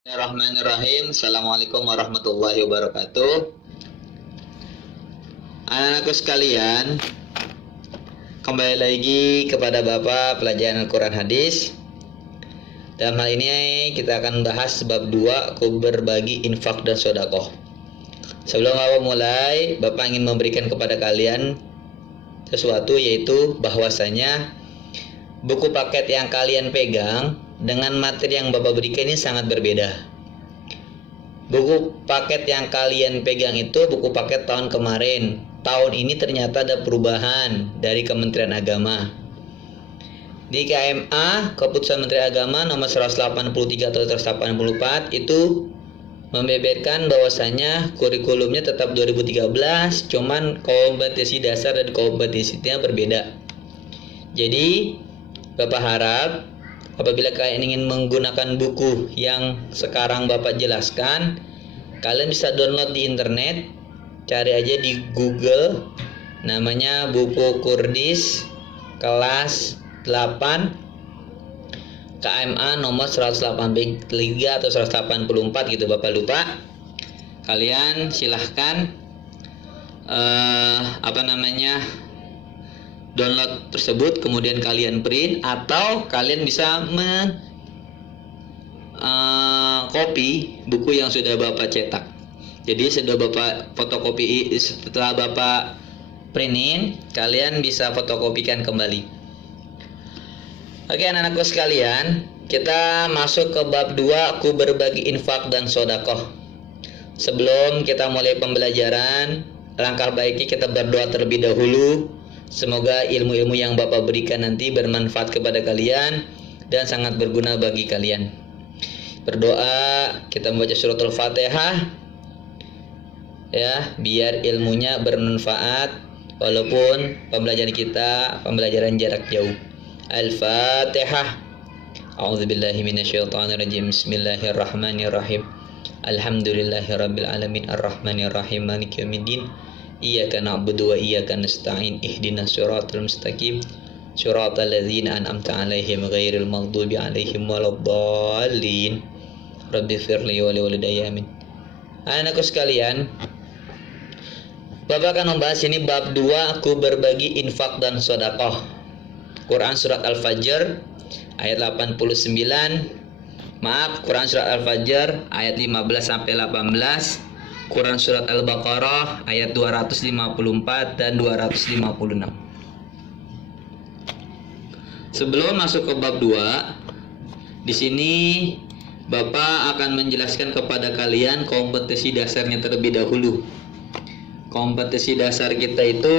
Bismillahirrahmanirrahim. Assalamualaikum warahmatullahi wabarakatuh. Anak-anakku sekalian, kembali lagi kepada Bapak pelajaran Al-Quran Hadis. Dalam hal ini kita akan bahas bab 2, aku berbagi infak dan sodakoh. Sebelum Bapak mulai, Bapak ingin memberikan kepada kalian sesuatu, yaitu bahwasanya buku paket yang kalian pegang dengan materi yang Bapak berikan ini sangat berbeda. Buku paket yang kalian pegang itu buku paket tahun kemarin. Tahun ini ternyata ada perubahan dari Kementerian Agama. Di KMA, Keputusan Menteri Agama nomor 183 atau 184 itu membeberkan bahwasanya kurikulumnya tetap 2013, cuman kompetisi dasar dan kompetisinya berbeda. Jadi Bapak harap apabila kalian ingin menggunakan buku yang sekarang Bapak jelaskan, kalian bisa download di internet, cari aja di Google, namanya buku Kurdis kelas 8 KMA nomor 183 atau 184 gitu, Bapak lupa. Kalian silahkan download tersebut, kemudian kalian print, atau kalian bisa copy buku yang sudah Bapak cetak. Jadi sudah Bapak fotokopi, setelah Bapak printin, kalian bisa fotokopikan kembali. Oke anak-anakku sekalian, kita masuk ke bab 2, aku berbagi infak dan sodakoh. Sebelum kita mulai pembelajaran, langkah baiknya kita berdoa terlebih dahulu. Semoga ilmu-ilmu yang Bapak berikan nanti bermanfaat kepada kalian dan sangat berguna bagi kalian. Berdoa, kita membaca surat Al-Fatihah ya, biar ilmunya bermanfaat walaupun pembelajaran kita pembelajaran jarak jauh. Al-Fatihah. A'udzubillahi minasyaitonirrajim. Bismillahirrahmanirrahim. Alhamdulillahirabbil alamin arrahmanirrahim maliki yaumiddin. Iyyaka na'budu wa iyyaka nasta'in ihdinas siratal mustaqim siratal ladzina an'amta 'alaihim ghairil maghdubi 'alaihim waladdallin. Rabbighfirli wa li walidayya amin. Anakku sekalian, Bapak akan membahas ini bab 2, aku berbagi infak dan sedekah. Quran surat Al-Fajr ayat 89. Quran surat Al-Fajr ayat 15 sampai 18. Quran surat Al-Baqarah ayat 254 dan 256. Sebelum masuk ke bab 2, di sini Bapak akan menjelaskan kepada kalian kompetisi dasarnya terlebih dahulu. Kompetisi dasar kita itu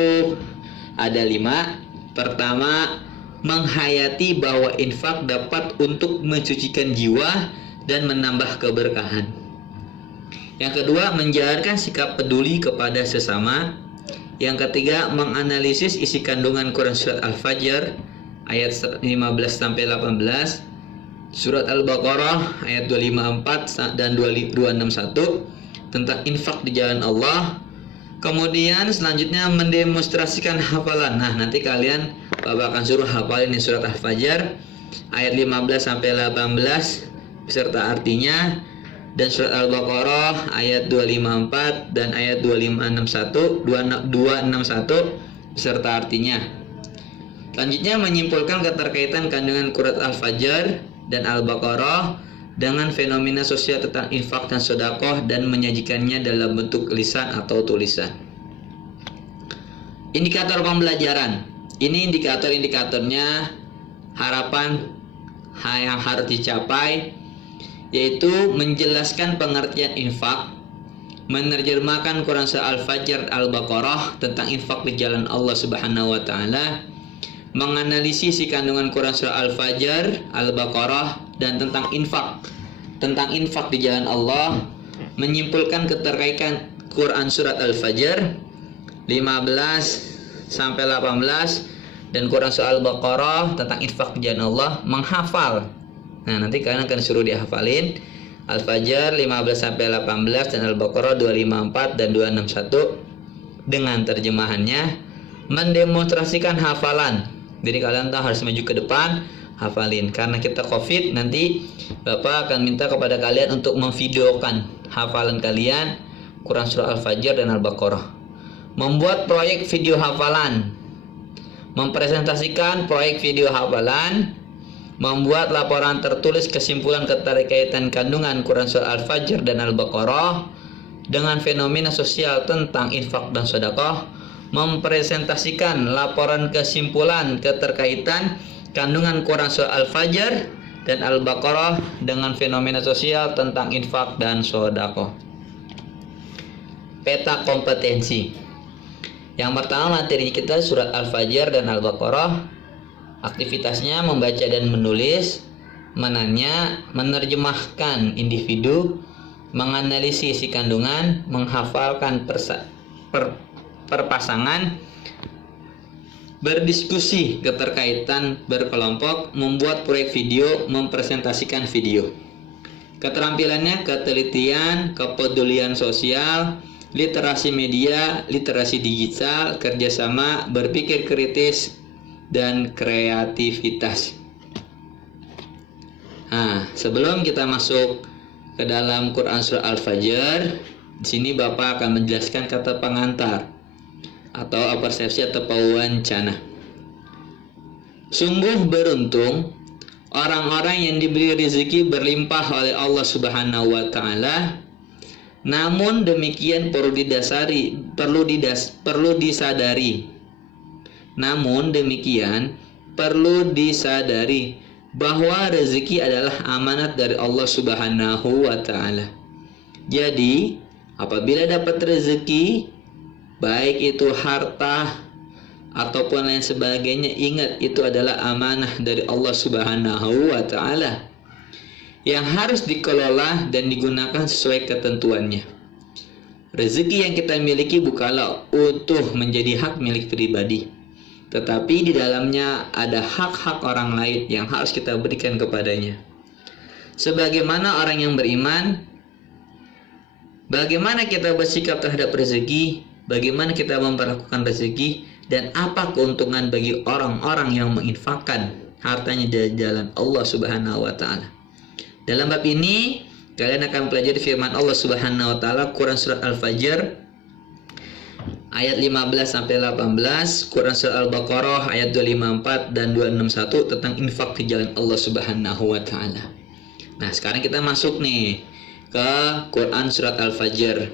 ada 5. Pertama, menghayati bahwa infak dapat untuk mensucikan jiwa dan menambah keberkahan. Yang kedua, menjalankan sikap peduli kepada sesama. Yang ketiga, menganalisis isi kandungan Quran surat Al-Fajr ayat 15 sampai 18, surat Al-Baqarah ayat 254 dan 261 tentang infak di jalan Allah. Kemudian selanjutnya mendemonstrasikan hafalan. Nah, nanti kalian Bapak akan suruh hafalin di surat Al-Fajr ayat 15 sampai 18 beserta artinya, dan surat Al-Baqarah ayat 254 dan ayat 261 beserta artinya. Selanjutnya menyimpulkan keterkaitan kandungan Quran Al-Fajr dan Al-Baqarah dengan fenomena sosial tentang infak dan sedekah dan menyajikannya dalam bentuk lisan atau tulisan. Indikator pembelajaran. Ini indikator-indikatornya harapan yang harus dicapai, yaitu menjelaskan pengertian infak, menerjemahkan Quran surah Al-Fajr, Al-Baqarah tentang infak di jalan Allah Subhanahu wa taala, menganalisis kandungan Quran surah Al-Fajr, Al-Baqarah dan tentang infak di jalan Allah, menyimpulkan keterkaitan Quran surat Al-Fajr 15 sampai 18 dan Quran surah Al-Baqarah tentang infak di jalan Allah, menghafal. Nah, nanti kalian akan suruh dihafalin Al-Fajr 15 sampai 18 dan Al-Baqarah 254 dan 261 dengan terjemahannya, mendemonstrasikan hafalan. Jadi kalian harus maju ke depan, hafalin. Karena kita COVID, nanti Bapak akan minta kepada kalian untuk memvideokan hafalan kalian Quran Surah Al-Fajr dan Al-Baqarah. Membuat proyek video hafalan, mempresentasikan proyek video hafalan, membuat laporan tertulis kesimpulan keterkaitan kandungan Quran Surah Al-Fajr dan Al-Baqarah dengan fenomena sosial tentang infak dan sedekah, mempresentasikan laporan kesimpulan keterkaitan kandungan Quran Surah Al-Fajr dan Al-Baqarah dengan fenomena sosial tentang infak dan sedekah. Peta kompetensi. Yang pertama materi kita surat Al-Fajr dan Al-Baqarah. Aktivitasnya membaca dan menulis, menanya, menerjemahkan individu, menganalisis isi kandungan, menghafalkan perpasangan, berdiskusi keterkaitan berkelompok, membuat proyek video, mempresentasikan video. Keterampilannya ketelitian, kepedulian sosial, literasi media, literasi digital, kerjasama, berpikir kritis, dan kreativitas. Nah, sebelum kita masuk ke dalam Quran Surah Al-Fajr, di sini Bapak akan menjelaskan kata pengantar atau persepsi atau pewancana. Sungguh beruntung orang-orang yang diberi rezeki berlimpah oleh Allah Subhanahu wa taala. Namun demikian perlu disadari. Namun demikian perlu disadari bahwa rezeki adalah amanat dari Allah Subhanahu wa taala. Jadi, apabila dapat rezeki, baik itu harta ataupun lain sebagainya, ingat itu adalah amanah dari Allah Subhanahu wa taala yang harus dikelola dan digunakan sesuai ketentuannya. Rezeki yang kita miliki bukanlah utuh menjadi hak milik pribadi, tetapi di dalamnya ada hak-hak orang lain yang harus kita berikan kepadanya. Sebagaimana orang yang beriman, bagaimana kita bersikap terhadap rezeki, bagaimana kita memperlakukan rezeki, dan apa keuntungan bagi orang-orang yang menginfakkan hartanya di jalan Allah Subhanahu wa taala. Dalam bab ini kalian akan pelajari firman Allah Subhanahu wa taala Quran Surah Al-Fajr ayat 15 sampai 18, Quran Surah Al-Baqarah ayat 254 dan 261 tentang infak di jalan Allah Subhanahu wa taala. Nah, sekarang kita masuk nih ke Quran Surat Al-Fajr.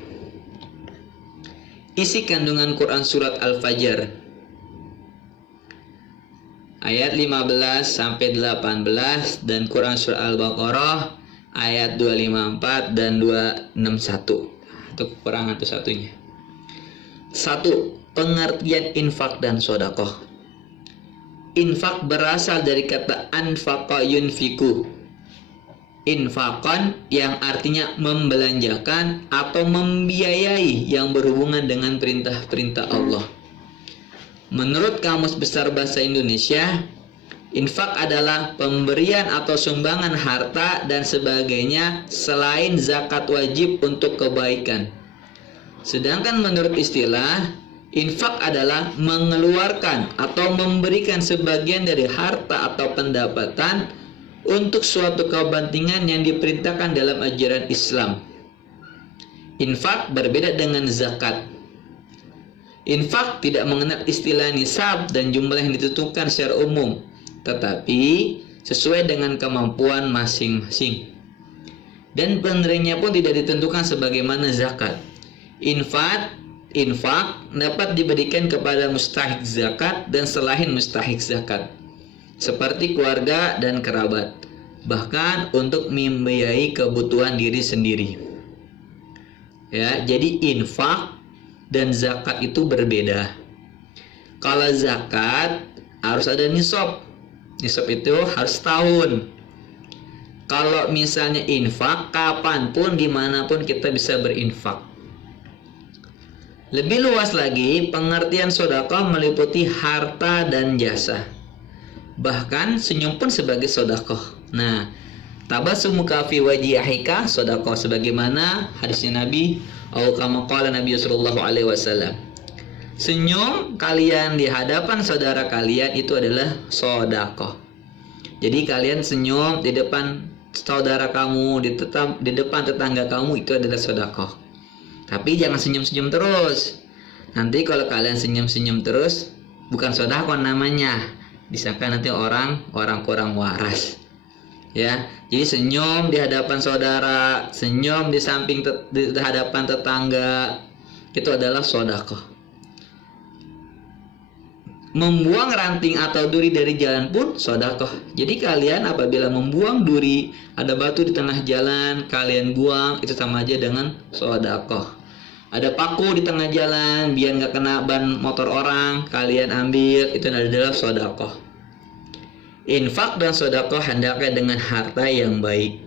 Isi kandungan Quran Surat Al-Fajr ayat 15 sampai 18 dan Quran Surah Al-Baqarah ayat 254 dan 261. Itu kekurangan itu satunya. 1. Pengertian infak dan sedekah. Infak berasal dari kata anfaqa yunfiku. Infakon yang artinya membelanjakan atau membiayai yang berhubungan dengan perintah-perintah Allah. Menurut Kamus Besar Bahasa Indonesia, infak adalah pemberian atau sumbangan harta dan sebagainya selain zakat wajib untuk kebaikan. Sedangkan menurut istilah, infak adalah mengeluarkan atau memberikan sebagian dari harta atau pendapatan untuk suatu kepentingan yang diperintahkan dalam ajaran Islam. Infak berbeda dengan zakat. Infak tidak mengenal istilah nisab dan jumlah yang ditentukan secara umum, tetapi sesuai dengan kemampuan masing-masing. Dan penerimanya pun tidak ditentukan sebagaimana zakat. Infak dapat diberikan kepada mustahik zakat dan selain mustahik zakat, seperti keluarga dan kerabat, bahkan untuk membiayai kebutuhan diri sendiri. Ya, jadi infak dan zakat itu berbeda. Kalau zakat harus ada nisab. Nisab itu harus tahun. Kalau misalnya infak, kapanpun, dimanapun kita bisa berinfak. Lebih luas lagi, pengertian sedekah meliputi harta dan jasa. Bahkan senyum pun sebagai sedekah. Nah, tabassumuka fi wajhika sedekah, sebagaimana hadisnya Nabi atau kama qala Nabi sallallahu alaihi wasallam. Senyum kalian di hadapan saudara kalian itu adalah sedekah. Jadi kalian senyum di depan saudara kamu, di depan tetangga kamu, itu adalah sedekah. Tapi jangan senyum-senyum terus. Nanti kalau kalian senyum-senyum terus, bukan sedekah namanya. Disangka nanti orang kurang waras. Ya, jadi senyum di hadapan saudara, senyum di hadapan tetangga, itu adalah sedekah. Membuang ranting atau duri dari jalan pun sedekah. Jadi kalian apabila membuang duri, ada batu di tengah jalan, kalian buang, itu sama aja dengan sedekah. Ada paku di tengah jalan, biar nggak kena ban motor orang, kalian ambil, itu adalah sedekah. Infak dan sedekah hendaknya dengan harta yang baik.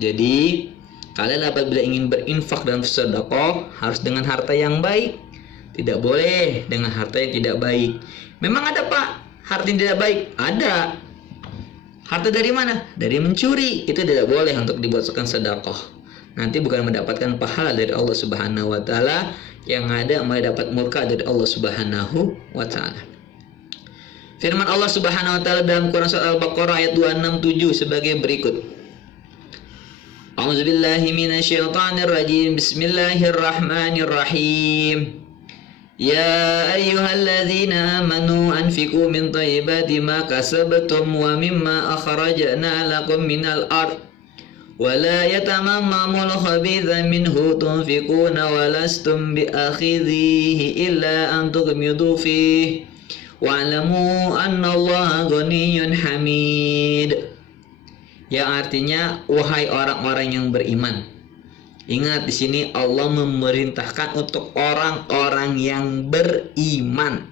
Jadi kalian apabila ingin berinfak dan sedekah harus dengan harta yang baik. Tidak boleh dengan harta yang tidak baik. Memang ada Pak, harta yang tidak baik? Ada. Harta dari mana? Dari mencuri. Itu tidak boleh untuk dibuatkan sedekah. Nanti bukan mendapatkan pahala dari Allah Subhanahu wa taala, yang ada malah dapat murka dari Allah Subhanahu wa taala. Firman Allah Subhanahu wa taala dalam Quran surat Al-Baqarah ayat 267 sebagai berikut. A'udzubillahi minasyaitonirrajim. Bismillahirrahmanirrahim. يا أيها الذين آمنوا أنفقوا من طيبات ما كسبتم ومما أخرجنا لكم من الأرض ولا يتمموا الخبيث منه تنفقون ولستم بآخذيه إلا أن تغمضوا فيه واعلموا أن الله غني حميد. Yang artinya, wahai orang-orang yang beriman. Ingat, di sini Allah memerintahkan untuk orang-orang yang beriman.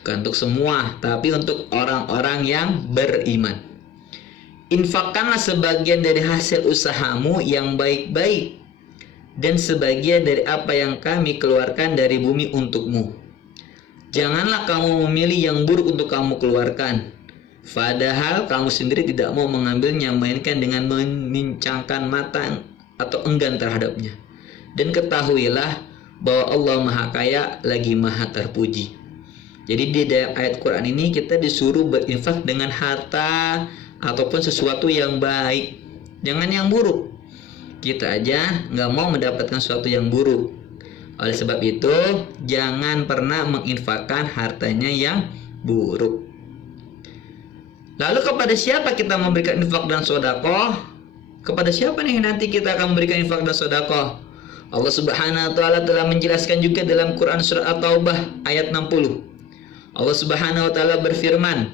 Bukan untuk semua, tapi untuk orang-orang yang beriman. Infakkanlah sebagian dari hasil usahamu yang baik-baik, dan sebagian dari apa yang kami keluarkan dari bumi untukmu. Janganlah kamu memilih yang buruk untuk kamu keluarkan, padahal kamu sendiri tidak mau mengambilnya, melainkan dengan memincangkan mata atau enggan terhadapnya. Dan ketahuilah bahwa Allah Maha Kaya lagi Maha Terpuji. Jadi di dalam ayat Quran ini kita disuruh berinfak dengan harta ataupun sesuatu yang baik, jangan yang buruk. Kita aja nggak mau mendapatkan sesuatu yang buruk. Oleh sebab itu jangan pernah menginfakkan hartanya yang buruk. Lalu kepada siapa kita memberikan infak dan sedekah? Kepada siapa nih nanti kita akan memberikan infak dan sedekah? Allah Subhanahu wa taala telah menjelaskan juga dalam Quran surat At-Taubah ayat 60. Allah Subhanahu wa taala berfirman,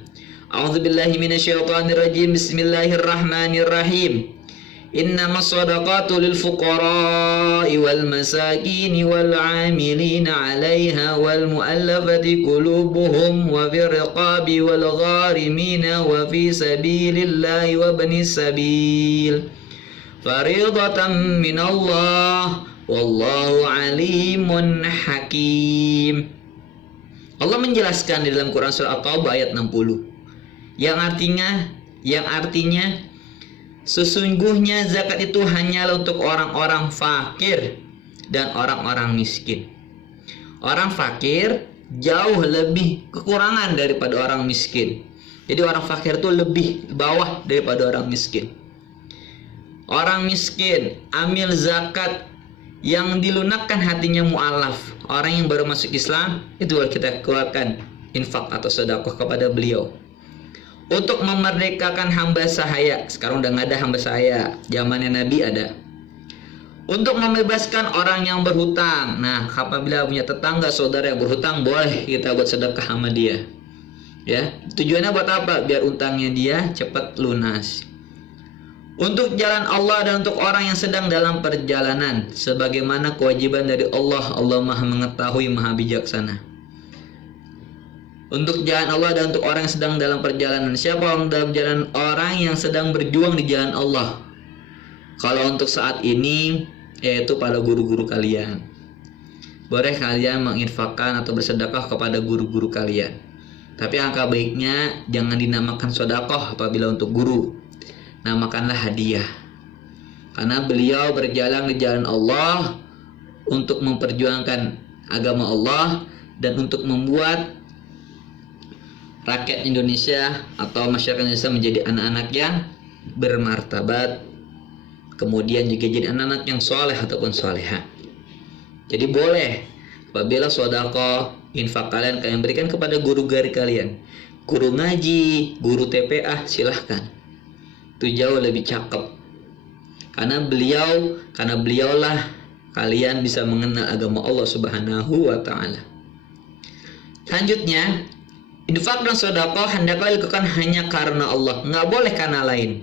A'udzubillahi minasyaitonirrajim. Bismillahirrahmanirrahim. Innamas shadaqatu lil fuqara'i wal masakini wal 'amilina 'alaiha wal mu'allafati qulubuhum wa fir riqabi wal gharimina wa fi sabilillahi wa ibnis sabil. Fariidatan minallah wallahu alimun hakim. Allah menjelaskan di dalam Quran surah At-Taubah ayat 60 yang artinya sesungguhnya zakat itu hanyalah untuk orang-orang fakir dan orang-orang miskin. Orang fakir jauh lebih kekurangan daripada orang miskin. Jadi orang fakir itu lebih bawah daripada orang miskin. Orang miskin ambil zakat yang dilunakkan hatinya mu'alaf. Orang yang baru masuk Islam, itu kita keluarkan infak atau sedekah kepada beliau. Untuk memerdekakan hamba sahaya. Sekarang udah nggak ada hamba sahaya, zamannya Nabi ada. Untuk membebaskan orang yang berhutang. Nah, apabila punya tetangga saudara yang berhutang, boleh kita buat sedekah sama dia. Ya, tujuannya buat apa? Biar utangnya dia cepat lunas. Untuk jalan Allah dan untuk orang yang sedang dalam perjalanan, sebagaimana kewajiban dari Allah. Allah Maha mengetahui, Maha bijaksana. Untuk jalan Allah dan untuk orang yang sedang dalam perjalanan. Siapa orang dalam jalan? Orang yang sedang berjuang di jalan Allah. Kalau untuk saat ini, yaitu pada guru-guru kalian. Boleh kalian menginfakkan atau bersedekah kepada guru-guru kalian. Tapi angka baiknya jangan dinamakan sedekah apabila untuk guru. Namakanlah hadiah. Karena beliau berjalan di jalan Allah untuk memperjuangkan agama Allah dan untuk membuat rakyat Indonesia atau masyarakat Indonesia menjadi anak-anak yang bermartabat, kemudian juga jadi anak-anak yang soleh ataupun soleha. Jadi boleh apabila sedekah infak kalian berikan kepada guru gari kalian, guru ngaji, guru TPA, silahkan. Itu jauh lebih cakep. Karena beliaulah kalian bisa mengenal agama Allah Subhanahu wa taala. Selanjutnya, infak dan sedekah hendaklah dilakukan hanya karena Allah, nggak boleh karena lain.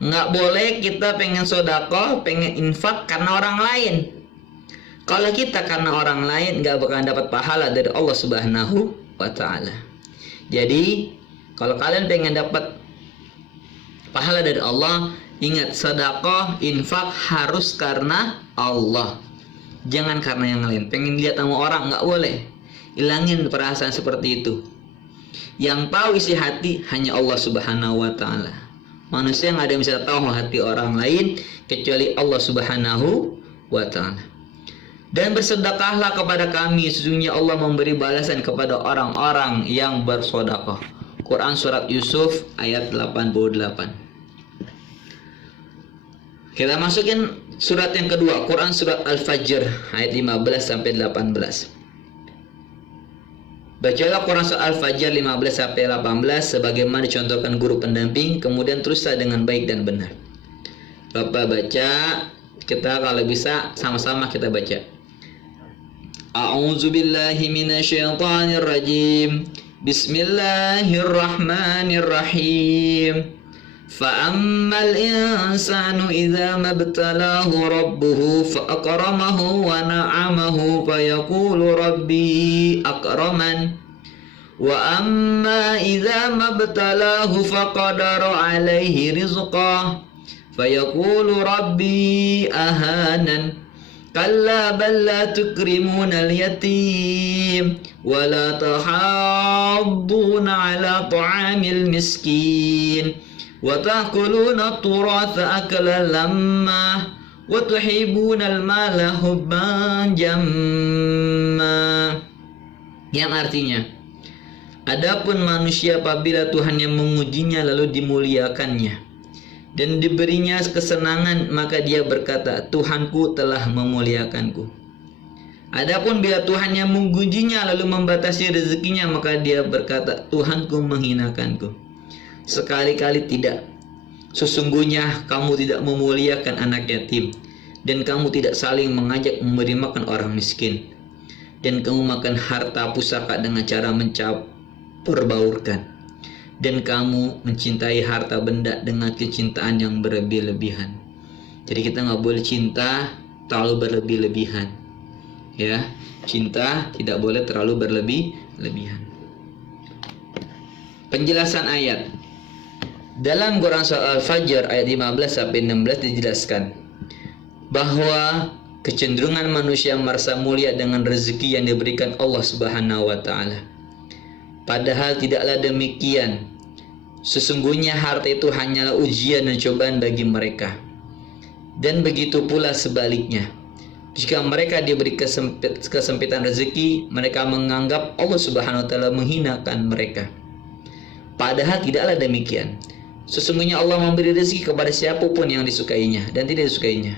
Nggak boleh kita pengen sedekah, pengen infak karena orang lain. Kalau kita karena orang lain, nggak bakalan dapat pahala dari Allah Subhanahu wa taala. Jadi, kalau kalian pengen dapat pahala dari Allah, ingat, sedekah, infak harus karena Allah. Jangan karena yang lain. Pengen lihat sama orang, nggak boleh. Hilangin perasaan seperti itu. Yang tahu isi hati hanya Allah Subhanahu wa taala. Manusia nggak ada yang bisa tahu hati orang lain kecuali Allah Subhanahu wa taala. Dan bersedekahlah kepada kami, sesungguhnya Allah memberi balasan kepada orang-orang yang bersedekah. Quran surat Yusuf ayat 88. Kita masukin surat yang kedua, Quran surat Al-Fajr ayat 15 sampai 18. Bacalah Quran surat Al-Fajr 15 sampai 18 sebagaimana dicontohkan guru pendamping, kemudian teruslah dengan baik dan benar. Bapak baca, kita kalau bisa sama-sama kita baca. A'udzu billahi minasyaitonir rajim. Bismillahirrahmanirrahim. Fa'ammal insanu idza mabtalahu rabbuhu fa'akramahu wa na'amahu fayaqulu rabbi akraman. Wa amma idza mabtalahu faqadara 'alaihi rizqah fayaqulu rabbi ahanan. Kalla bal la tukrimuna al-yatim wa la tahadduna 'ala ta'amil miskin wa ta'kuluna at-turatha aklan lamma wa tuhibbuna al-mala hubban jamma. Yang artinya, adapun manusia apabila Tuhan yang mengujinya lalu dimuliakannya dan diberinya kesenangan, maka dia berkata, Tuhanku telah memuliakanku. Adapun bila Tuhan yang mengujinya lalu membatasi rezekinya, maka dia berkata, Tuhanku menghinakanku. Sekali-kali tidak. Sesungguhnya kamu tidak memuliakan anak yatim, dan kamu tidak saling mengajak memberi makan orang miskin, dan kamu makan harta pusaka dengan cara mencampur-baurkan, dan kamu mencintai harta benda dengan kecintaan yang berlebih-lebihan. Jadi kita nggak boleh cinta terlalu berlebih-lebihan, ya. Cinta tidak boleh terlalu berlebih-lebihan. Penjelasan ayat dalam Quran surah Al-Fajr ayat 15 sampai 16 dijelaskan bahwa kecenderungan manusia merasa mulia dengan rezeki yang diberikan Allah Subhanahu wa taala. Padahal tidaklah demikian. Sesungguhnya harta itu hanyalah ujian dan cobaan bagi mereka. Dan begitu pula sebaliknya. Jika mereka diberi kesempitan rezeki, mereka menganggap Allah Subhanahu wa taala menghinakan mereka. Padahal tidaklah demikian. Sesungguhnya Allah memberi rezeki kepada siapapun yang disukainya dan tidak disukainya.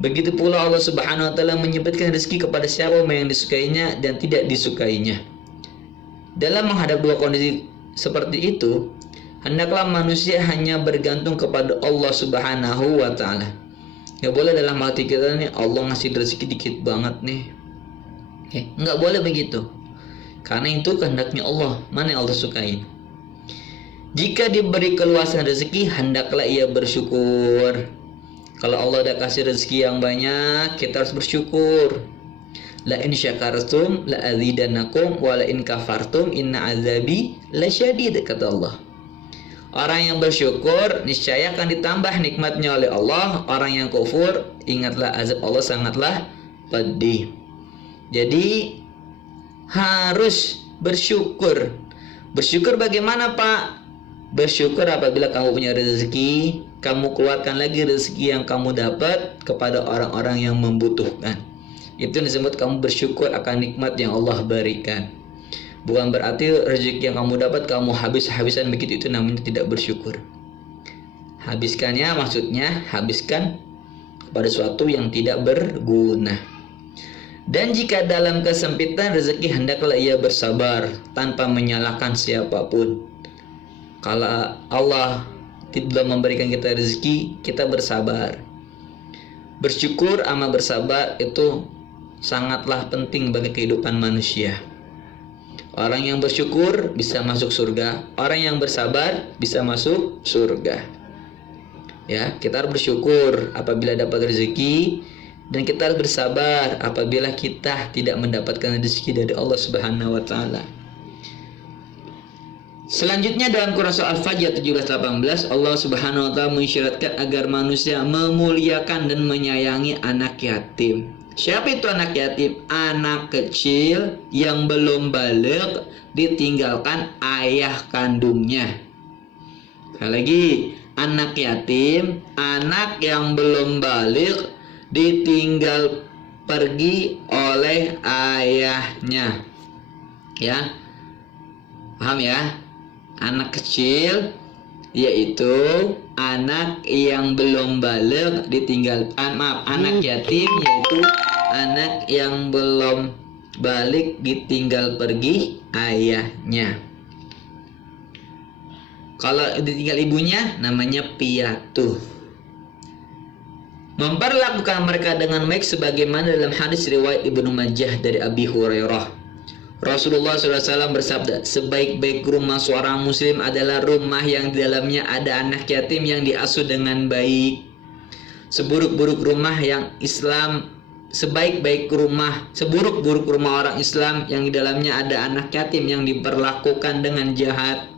Begitu pula Allah Subhanahu wa taala menyebutkan rezeki kepada siapa yang disukainya dan tidak disukainya. Dalam menghadap dua kondisi seperti itu, hendaklah manusia hanya bergantung kepada Allah Subhanahu wa taala. Nggak boleh dalam hati kita nih, Allah ngasih rezeki dikit banget nih. Nggak boleh begitu. Karena itu kehendaknya Allah, mana yang Allah sukain. Jika diberi keluasan rezeki, hendaklah ia bersyukur. Kalau Allah udah kasih rezeki yang banyak, kita harus bersyukur. La in syakartum la azidannakum wa la in kafartum inna azabi lasyadid, kata Allah. Orang yang bersyukur niscaya akan ditambah nikmatnya oleh Allah. Orang yang kufur, ingatlah azab Allah sangatlah pedih. Jadi harus bersyukur. Bersyukur bagaimana, Pak? Bersyukur apabila kamu punya rezeki, kamu keluarkan lagi rezeki yang kamu dapat kepada orang-orang yang membutuhkan. Itu disebut kamu bersyukur akan nikmat yang Allah berikan. Bukan berarti rezeki yang kamu dapat kamu habis-habisan begitu, itu namanya tidak bersyukur. Habiskannya maksudnya habiskan pada sesuatu yang tidak berguna. Dan jika dalam kesempitan rezeki, hendaklah ia bersabar tanpa menyalahkan siapapun. Kalau Allah tidak memberikan kita rezeki, kita bersabar. Bersyukur sama bersabar itu sangatlah penting bagi kehidupan manusia. Orang yang bersyukur bisa masuk surga, orang yang bersabar bisa masuk surga. Ya, kita harus bersyukur apabila dapat rezeki, dan kita harus bersabar apabila kita tidak mendapatkan rezeki dari Allah Subhanahu wa taala. Selanjutnya dalam Quran surah Al-Fajr 17-18, Allah Subhanahu wa taala mengisyaratkan agar manusia memuliakan dan menyayangi anak yatim. Siapa itu anak yatim? Anak kecil yang belum baligh ditinggalkan ayah kandungnya. Sekali lagi, anak yatim, anak yang belum baligh ditinggal pergi oleh ayahnya. Ya. Paham ya? Anak kecil yaitu anak yang belum baligh ditinggalkan, anak yatim yaitu anak yang belum balik ditinggal pergi ayahnya. Kalau ditinggal ibunya namanya piatu. Memperlakukan mereka dengan baik sebagaimana dalam hadis riwayat Ibnu Majah dari Abi Hurairah. Rasulullah SAW bersabda, sebaik-baik rumah seorang muslim adalah rumah yang di dalamnya ada anak yatim yang diasuh dengan baik. Seburuk-buruk rumah yang Islam, seburuk-buruk rumah orang Islam yang di dalamnya ada anak yatim yang diperlakukan dengan jahat.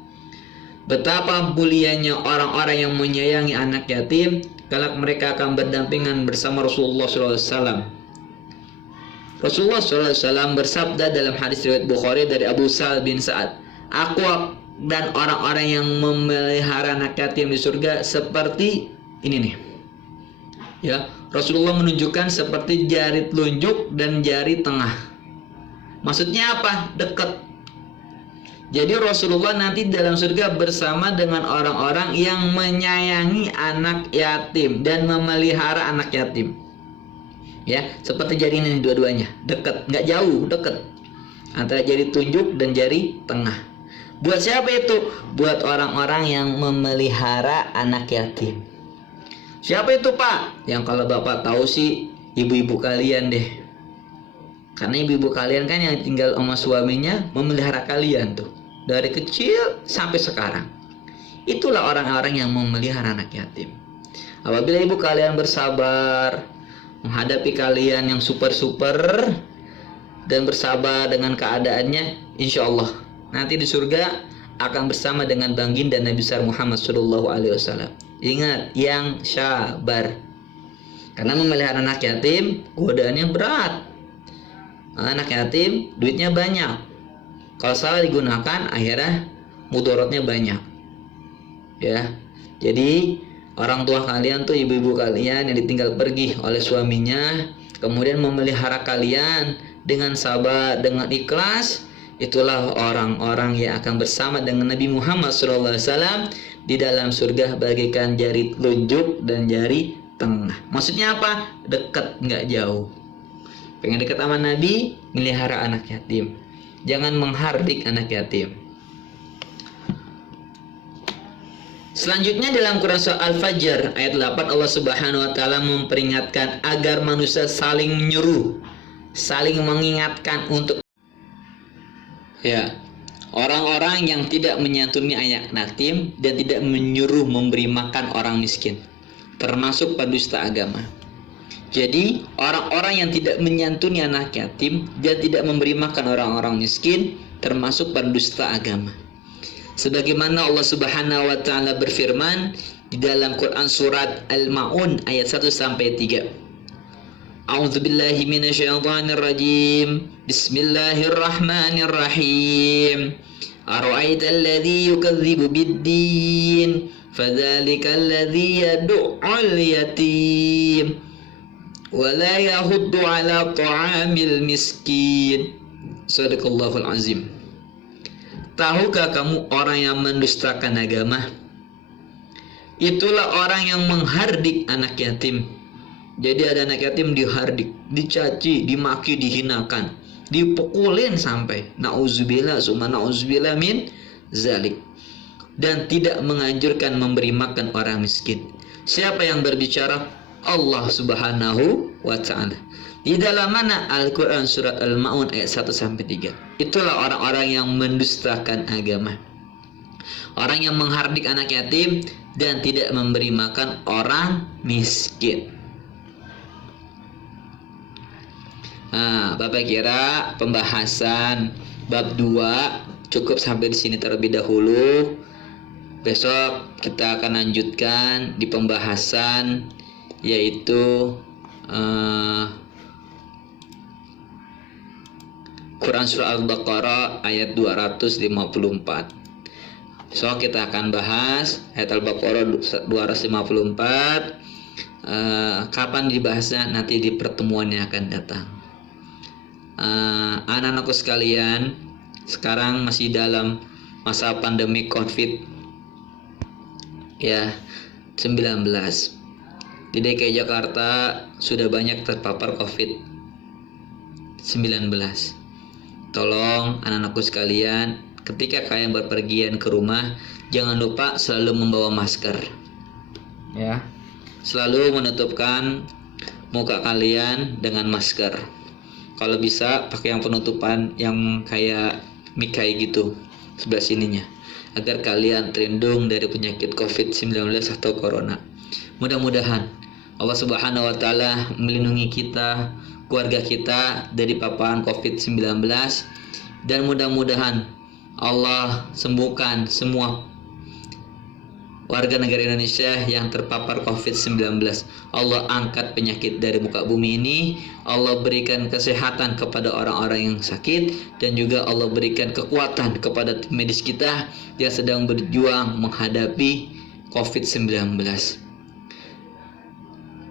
Betapa mulianya orang-orang yang menyayangi anak yatim, kelak mereka akan berdampingan bersama Rasulullah SAW. Rasulullah SAW bersabda dalam hadis riwayat Bukhari dari Abu Sa'ad bin Sa'ad, aku dan orang-orang yang memelihara anak yatim di surga seperti ini nih. Ya, Rasulullah menunjukkan seperti jari telunjuk dan jari tengah. Maksudnya apa? Dekat. Jadi Rasulullah nanti dalam surga bersama dengan orang-orang yang menyayangi anak yatim dan memelihara anak yatim. Ya, seperti jari ini dua-duanya, dekat, nggak jauh, dekat antara jari tunjuk dan jari tengah. Buat siapa itu? Buat orang-orang yang memelihara anak yatim. Siapa itu, Pak? Yang kalau Bapak tahu sih ibu-ibu kalian deh. Karena ibu-ibu kalian kan yang tinggal sama suaminya memelihara kalian tuh dari kecil sampai sekarang. Itulah orang-orang yang memelihara anak yatim. Apabila ibu kalian bersabar menghadapi kalian yang super-super dan bersabar dengan keadaannya, insya Allah nanti di surga akan bersama dengan baginda Nabi besar Muhammad SAW. Ingat, yang sabar. Karena memelihara anak yatim godaannya berat. Anak yatim duitnya banyak. Kalau salah digunakan akhirnya mudaratnya banyak. Ya. Jadi orang tua kalian tuh, ibu-ibu kalian yang ditinggal pergi oleh suaminya, kemudian memelihara kalian dengan sabar, dengan ikhlas, itulah orang-orang yang akan bersama dengan Nabi Muhammad SAW di dalam surga bagaikan jari telunjuk dan jari tengah. Maksudnya apa? Dekat, nggak jauh. Pengen dekat sama Nabi, melihara anak yatim. Jangan menghardik anak yatim. Selanjutnya dalam Quran surah Al-Fajr ayat 8, Allah Subhanahu wa taala memperingatkan agar manusia saling menyuruh, saling mengingatkan untuk orang-orang yang tidak menyantuni anak yatim dan tidak menyuruh memberi makan orang miskin, termasuk pendusta agama. Jadi orang-orang yang tidak menyantuni anak yatim dan tidak memberi makan orang-orang miskin termasuk pendusta agama. Sebagaimana Allah Subhanahu wa taala berfirman di dalam Quran surat Al-Maun ayat 1 sampai 3. A'udzubillahi minasyaitonir rajim. Bismillahirrahmanirrahim. Ara'aital ladzi yukadzibu bid-din, fadzalikal ladzi yad'ul yatim wa la yahuddu 'ala ta'amil miskin. Shadaqallahul azim. tahukah kamu orang yang mendustakan agama? Itulah orang yang menghardik anak yatim. Jadi ada anak yatim dihardik, dicaci, dimaki, dihinakan, dipukulin sampai nauzubillah summa nauzubillah min zalik. Dan tidak menganjurkan memberi makan orang miskin. Siapa yang berbicara? Allah Subhanahu wa ta'ala. Di dalam mana? Al-Quran surat Al-Ma'un ayat 1-3. Itulah orang-orang yang mendustakan agama. Orang yang menghardik anak yatim dan tidak memberi makan orang miskin. Nah, Bapak kira pembahasan bab 2 cukup sampai di sini terlebih dahulu. Besok kita akan lanjutkan di pembahasan yaitu Quran surah Al-Baqarah ayat 254. So kita akan bahas ayat Al-Baqarah 254. Kapan dibahasnya? Nanti di pertemuan yang akan datang. Anak-anakku sekalian, sekarang masih dalam masa pandemi COVID ya 19. Di DKI Jakarta sudah banyak terpapar COVID-19. Tolong anak-anakku sekalian, ketika kalian berpergian ke rumah, jangan lupa selalu membawa masker. Ya. Selalu menutupkan muka kalian dengan masker. Kalau bisa pakai yang penutupan yang kayak mikai gitu sebelah sininya, agar kalian terlindung dari penyakit COVID-19 atau corona. Mudah-mudahan Allah Subhanahu wa ta'ala melindungi kita, keluarga kita dari paparan COVID-19, dan mudah-mudahan Allah sembuhkan semua warga negara Indonesia yang terpapar COVID-19. Allah angkat penyakit dari muka bumi ini. Allah berikan kesehatan kepada orang-orang yang sakit, dan juga Allah berikan kekuatan kepada tim medis kita yang sedang berjuang menghadapi COVID-19.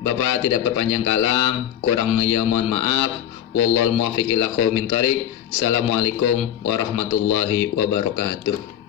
Bapak tidak berpanjang kalam, kurangnya mohon maaf. Wallahul muwaffiq ila aqwamit thoriq. Assalamualaikum warahmatullahi wabarakatuh.